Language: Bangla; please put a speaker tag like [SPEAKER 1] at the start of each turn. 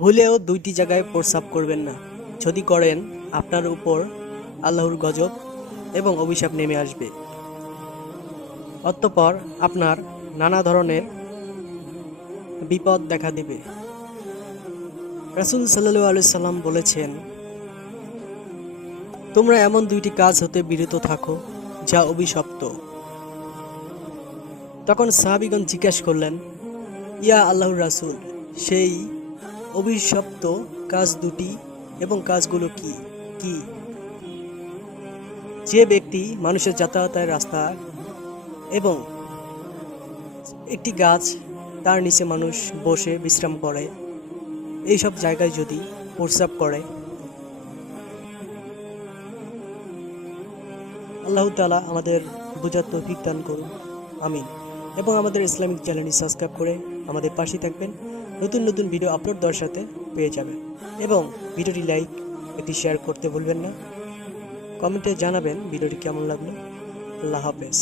[SPEAKER 1] ভুলেও দুইটি জায়গায় প্রস্রাব করবেন না। যদি করেন, আপনার উপর আল্লাহর গজব এবং অভিশাপ নেমে আসবে। অতঃপর আপনার নানা ধরনের বিপদ দেখা দেবে। রাসুল সাল্লু আলু সাল্লাম বলেছেন, তোমরা এমন দুইটি কাজ হতে বিরত থাকো যা অভিশপ্ত। তখন সাহাবিগণ জিজ্ঞাসা করলেন, ইয়া আল্লাহর রাসুল, সেই অভিশপ্ত কাজ দুটি এবং কাজগুলো কি? কি? যে ব্যক্তি মানুষের যাতায়াতের রাস্তা এবং একটি গাছ, তার নিচে মানুষ বসে বিশ্রাম করে। এইসব জায়গায় যদি প্রস্রাব করে, আল্লাহ তালা আমাদের বোঝার তৌফিক দান করুন। আমিন। এবং আমাদের ইসলামিক চ্যানেলটি সাবস্ক্রাইব করে আমাদের পাশে থাকবেন। নতুন নতুন ভিডিও আপলোড দেওয়ার সাথে পেয়ে যাবেন এবং ভিডিওটি লাইক এটি শেয়ার করতে ভুলবেন না। কমেন্টে জানাবেন ভিডিওটি কেমন লাগল। আল্লাহ হাফেজ।